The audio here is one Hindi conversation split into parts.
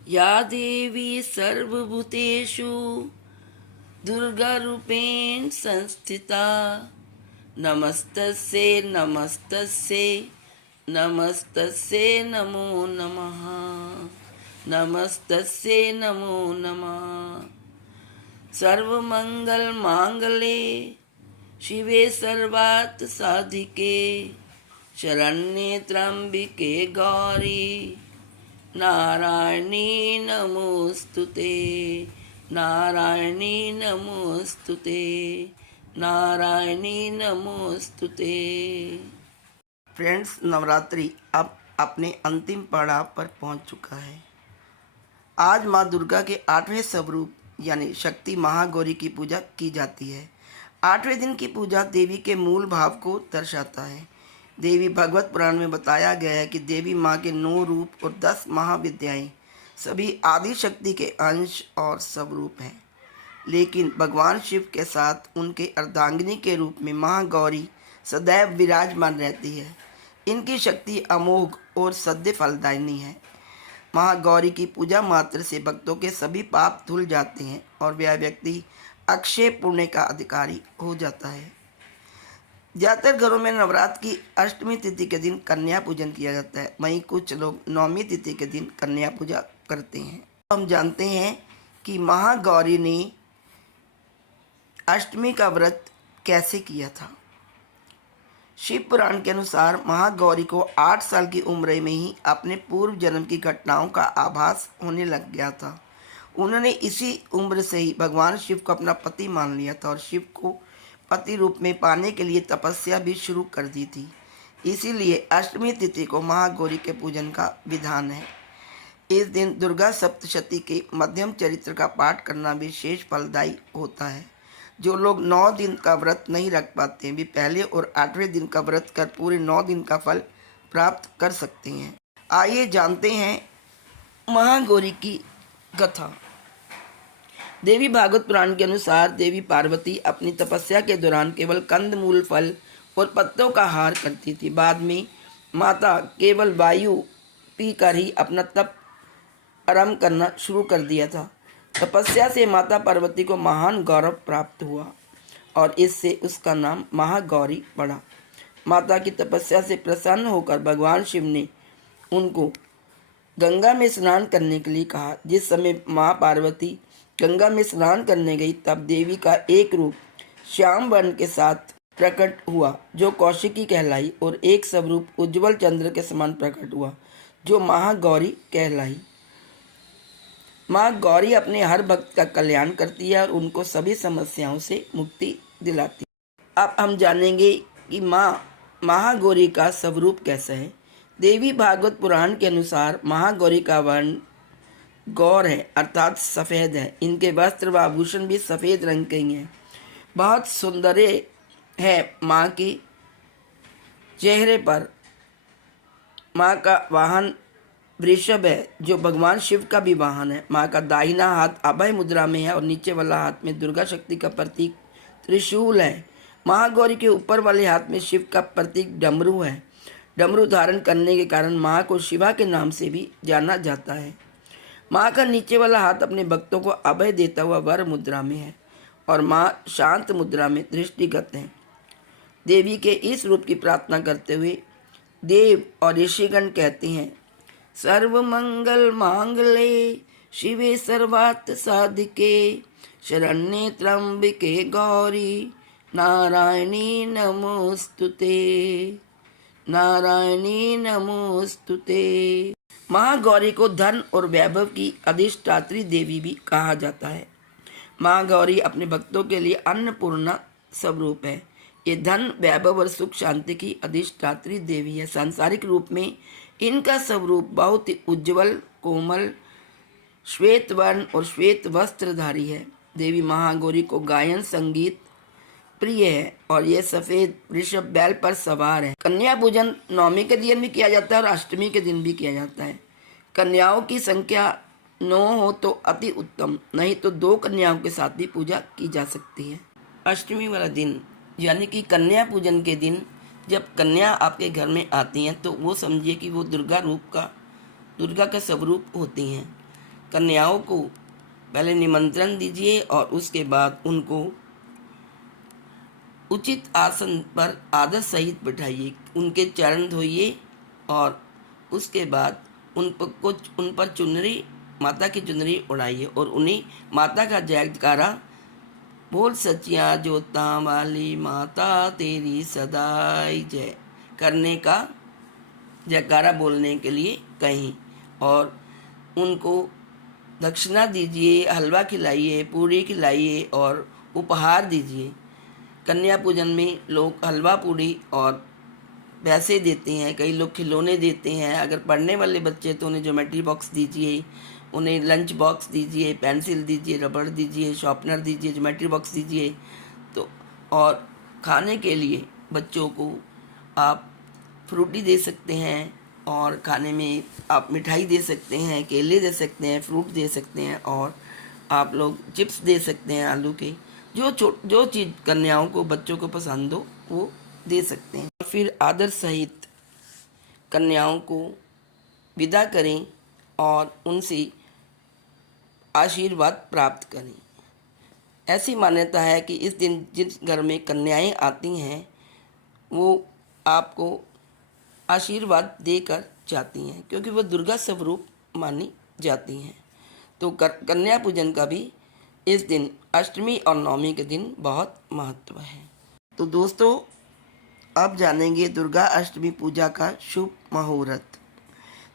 या देवी सर्वभूतेषु दुर्गारूपेण संस्थिता नमस्तस्यै नमस्तस्यै नमस्तस्यै नमो नमः नमस्तस्यै नमो नमः। सर्वमंगलमांगल्ये शिवे सर्वार्थ साधिके शरण्ये त्र्यंबिके गौरी नारायणी नमोस्तुते नारायणी नमोस्तुते नारायणी नमोस्तुते। फ्रेंड्स, नवरात्रि अब अपने अंतिम पड़ाव पर पहुंच चुका है। आज माँ दुर्गा के 8वें स्वरूप यानी शक्ति महागौरी की पूजा की जाती है। 8वें दिन की पूजा देवी के मूल भाव को दर्शाता है। देवी भगवत पुराण में बताया गया है कि देवी माँ के 9 रूप और 10 महाविद्याएं सभी आदि शक्ति के अंश और स्वरूप हैं, लेकिन भगवान शिव के साथ उनके अर्धांगिनी के रूप में महागौरी सदैव विराजमान रहती है। इनकी शक्ति अमोघ और सद्य फलदायिनी है। महागौरी की पूजा मात्र से भक्तों के सभी पाप धुल जाते हैं और वह व्यक्ति अक्षय पुण्य का अधिकारी हो जाता है। ज़्यादातर घरों में नवरात्र की अष्टमी तिथि के दिन कन्या पूजन किया जाता है, वहीं कुछ लोग नवमी तिथि के दिन कन्या पूजा करते हैं। हम जानते हैं कि महागौरी ने अष्टमी का व्रत कैसे किया था। शिव पुराण के अनुसार महागौरी को 8 साल की उम्र में ही अपने पूर्व जन्म की घटनाओं का आभास होने लग गया था। उन्होंने इसी उम्र से ही भगवान शिव को अपना पति मान लिया था और शिव को पति रूप में पाने के लिए तपस्या भी शुरू कर दी थी। इसीलिए अष्टमी तिथि को महागौरी के पूजन का विधान है। इस दिन दुर्गा सप्तशती के मध्यम चरित्र का पाठ करना विशेष फलदायी होता है। जो लोग 9 दिन का व्रत नहीं रख पाते वे पहले और 8वें दिन का व्रत कर पूरे 9 दिन का फल प्राप्त कर सकते हैं। आइए जानते हैं महागौरी की कथा। देवी भागवत पुराण के अनुसार देवी पार्वती अपनी तपस्या के दौरान केवल कंदमूल, फल और पत्तों का आहार करती थी। बाद में माता केवल वायु पीकर ही अपना तप आरंभ करना शुरू कर दिया था। तपस्या से माता पार्वती को महान गौरव प्राप्त हुआ और इससे उसका नाम महागौरी पड़ा। माता की तपस्या से प्रसन्न होकर भगवान शिव ने उनको गंगा में स्नान करने के लिए कहा। जिस समय माँ पार्वती गंगा में स्नान करने गई तब देवी का एक रूप श्याम वर्ण के साथ प्रकट हुआ जो कौशिकी कहलाई और एक स्वरूप उज्जवल चंद्र के समान प्रकट हुआ जो महागौरी कहलाई। माँ गौरी अपने हर भक्त का कल्याण करती है और उनको सभी समस्याओं से मुक्ति दिलाती है। अब हम जानेंगे कि माँ महागौरी का स्वरूप कैसा है। देवी भागवत पुराण के अनुसार महागौरी का वर्ण गौर है अर्थात सफ़ेद है। इनके वस्त्र व आभूषण भी सफ़ेद रंग के ही हैं। बहुत सुंदर है। माँ के चेहरे पर माँ का वाहन वृषभ है जो भगवान शिव का भी वाहन है। माँ का दाहिना हाथ अभय मुद्रा में है और नीचे वाला हाथ में दुर्गा शक्ति का प्रतीक त्रिशूल है। महागौरी के ऊपर वाले हाथ में शिव का प्रतीक डमरू है। डमरू धारण करने के कारण माँ को शिवा के नाम से भी जाना जाता है। माँ का नीचे वाला हाथ अपने भक्तों को अभय देता हुआ वर मुद्रा में है और माँ शांत मुद्रा में दृष्टिगत है। देवी के इस रूप की प्रार्थना करते हुए देव और ऋषिगण कहते हैं, सर्वमंगल मांगल्ये शिवे सर्वार्थ साधिके शरण्ये त्र्यंबिके गौरी नारायणी नमोस्तुते नारायणी नमोस्तुते। महागौरी को धन और वैभव की अधिष्ठात्री देवी भी कहा जाता है। महागौरी अपने भक्तों के लिए अन्नपूर्णा स्वरूप है। ये धन, वैभव और सुख शांति की अधिष्ठात्री देवी है। सांसारिक रूप में इनका स्वरूप बहुत ही उज्जवल, कोमल, श्वेत वर्ण और श्वेत वस्त्रधारी है। देवी महागौरी को गायन संगीत प्रिय है और ये सफ़ेद वृषभ बैल पर सवार है। कन्या पूजन नवमी के दिन भी किया जाता है और अष्टमी के दिन भी किया जाता है। कन्याओं की संख्या 9 हो तो अति उत्तम, नहीं तो 2 कन्याओं के साथ भी पूजा की जा सकती है। अष्टमी वाला दिन यानी कि कन्या पूजन के दिन जब कन्या आपके घर में आती हैं तो वो समझिए कि वो दुर्गा का स्वरूप होती हैं। कन्याओं को पहले निमंत्रण दीजिए और उसके बाद उनको उचित आसन पर आदर सहित बिठाइए, उनके चरण धोइए और उसके बाद उन पर चुनरी, माता की चुनरी उड़ाइए और उन्हें माता का जयकारा, बोल सचिया जोता वाली माता तेरी सदाई जय करने का जयकारा बोलने के लिए कहें और उनको दक्षिणा दीजिए, हलवा खिलाइए, पूरी खिलाइए और उपहार दीजिए। कन्या पूजन में लोग हलवा पूरी और पैसे देते हैं, कई लोग खिलौने देते हैं। अगर पढ़ने वाले बच्चे तो उन्हें ज्योमेट्री बॉक्स दीजिए, उन्हें लंच बॉक्स दीजिए, पेंसिल दीजिए, रबड़ दीजिए, शार्पनर दीजिए, ज्योमेट्री बॉक्स दीजिए। तो और खाने के लिए बच्चों को आप फ्रूटी दे सकते हैं और खाने में आप मिठाई दे सकते हैं, केले दे सकते हैं, फ्रूट दे सकते हैं और आप लोग चिप्स दे सकते हैं आलू के। जो चीज़ कन्याओं को, बच्चों को पसंद हो वो दे सकते हैं। फिर आदर सहित कन्याओं को विदा करें और उनसे आशीर्वाद प्राप्त करें। ऐसी मान्यता है कि इस दिन जिस घर में कन्याएं आती हैं वो आपको आशीर्वाद देकर जाती हैं, क्योंकि वो दुर्गा स्वरूप मानी जाती हैं। तो कन्या पूजन का भी इस दिन अष्टमी और नवमी के दिन बहुत महत्व है। तो दोस्तों, अब जानेंगे दुर्गा अष्टमी पूजा का शुभ मुहूर्त।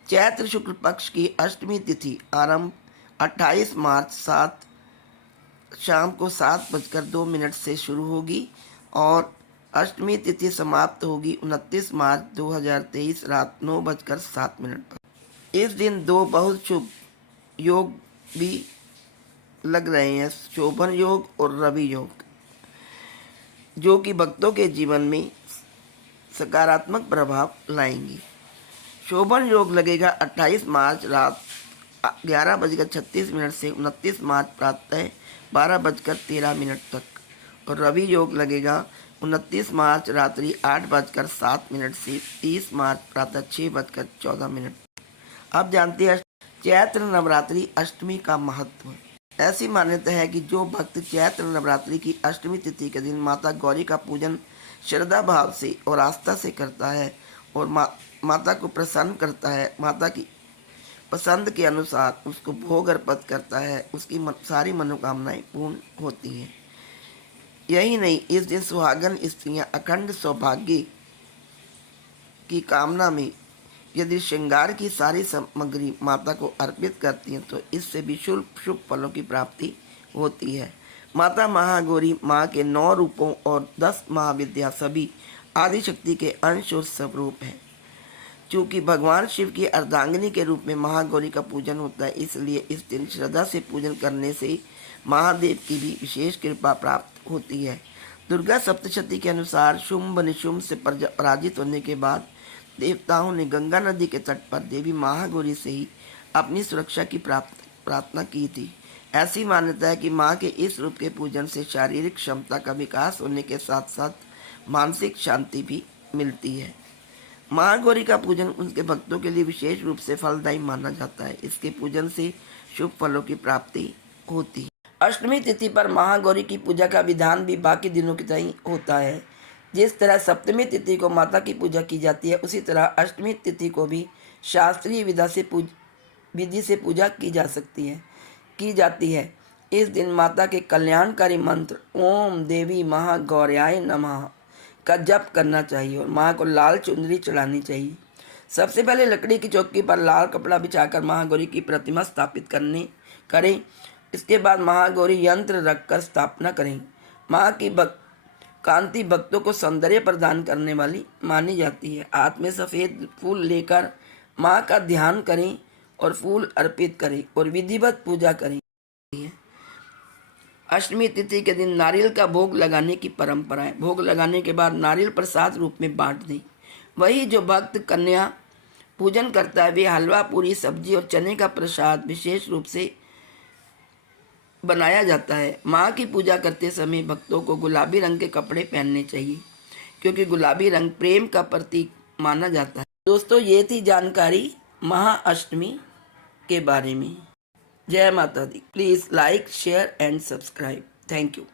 चैत्र शुक्ल पक्ष की अष्टमी तिथि आरंभ 28 मार्च शाम को 7:02 से शुरू होगी और अष्टमी तिथि समाप्त होगी 29 मार्च 2023 रात 9:07 पर। इस दिन दो बहुत शुभ योग भी लग रहे हैं, शोभन योग और रवि योग, जो कि भक्तों के जीवन में सकारात्मक प्रभाव लाएंगी। शोभन योग लगेगा 28 मार्च रात 11:36 से 29 मार्च प्रातः 12:13 तक और रवि योग लगेगा 29 मार्च रात्रि 8:07 से 30 मार्च प्रातः 6:14। अब जानते हैं चैत्र नवरात्रि अष्टमी का महत्व। ऐसी मान्यता है कि जो भक्त चैत्र नवरात्रि की अष्टमी तिथि के दिन माता गौरी का पूजन श्रद्धा भाव से और आस्था से करता है और माता को प्रसन्न करता है, माता की पसंद के अनुसार उसको भोग अर्पित करता है, उसकी सारी मनोकामनाएं पूर्ण होती हैं। यही नहीं, इस दिन सुहागन स्त्रियां अखंड सौभाग्य की कामना में यदि श्रृंगार की सारी सामग्री माता को अर्पित करती हैं तो इससे भी शुभ फलों की प्राप्ति होती है। माता महागौरी माँ के 9 रूपों और 10 महाविद्या सभी आदिशक्ति के अंश और स्वरूप हैं। चूँकि भगवान शिव की अर्धांगिनी के रूप में महागौरी का पूजन होता है, इसलिए इस दिन श्रद्धा से पूजन करने से महादेव की भी विशेष कृपा प्राप्त होती है। दुर्गा सप्तशती के अनुसार शुंभ निशुंभ से पराजित होने के बाद देवताओं ने गंगा नदी के तट पर देवी महागौरी से ही अपनी सुरक्षा की प्रार्थना की थी। ऐसी मान्यता है कि माँ के इस रूप के पूजन से शारीरिक क्षमता का विकास होने के साथ साथ मानसिक शांति भी मिलती है। महागौरी का पूजन उनके भक्तों के लिए विशेष रूप से फलदायी माना जाता है। इसके पूजन से शुभ फलों की प्राप्ति होती है। अष्टमी तिथि पर महागौरी की पूजा का विधान भी बाकी दिनों की तरह होता है। जिस तरह सप्तमी तिथि को माता की पूजा की जाती है, उसी तरह अष्टमी तिथि को भी शास्त्रीय विधि से पूजा की जाती है। इस दिन माता के कल्याणकारी मंत्र ओम देवी महागौर्याय नमः का जप करना चाहिए और माँ को लाल चुनरी चढ़ानी चाहिए। सबसे पहले लकड़ी की चौकी पर लाल कपड़ा बिछाकर महागौरी की प्रतिमा स्थापित करें। इसके बाद महागौरी यंत्र रखकर स्थापना करें। माँ की कांति भक्तों को सौंदर्य प्रदान करने वाली मानी जाती है। हाथ में सफ़ेद फूल लेकर माँ का ध्यान करें और फूल अर्पित करें और विधिवत पूजा करें। अष्टमी तिथि के दिन नारियल का भोग लगाने की परंपरा है। भोग लगाने के बाद नारियल प्रसाद रूप में बांट दें। वही जो भक्त कन्या पूजन करता है वे हलवा, पूरी, सब्जी और चने का प्रसाद विशेष रूप से बनाया जाता है। माँ की पूजा करते समय भक्तों को गुलाबी रंग के कपड़े पहनने चाहिए, क्योंकि गुलाबी रंग प्रेम का प्रतीक माना जाता है। दोस्तों, ये थी जानकारी महाअष्टमी के बारे में। जय माता दी। Please like share and subscribe. Thank you.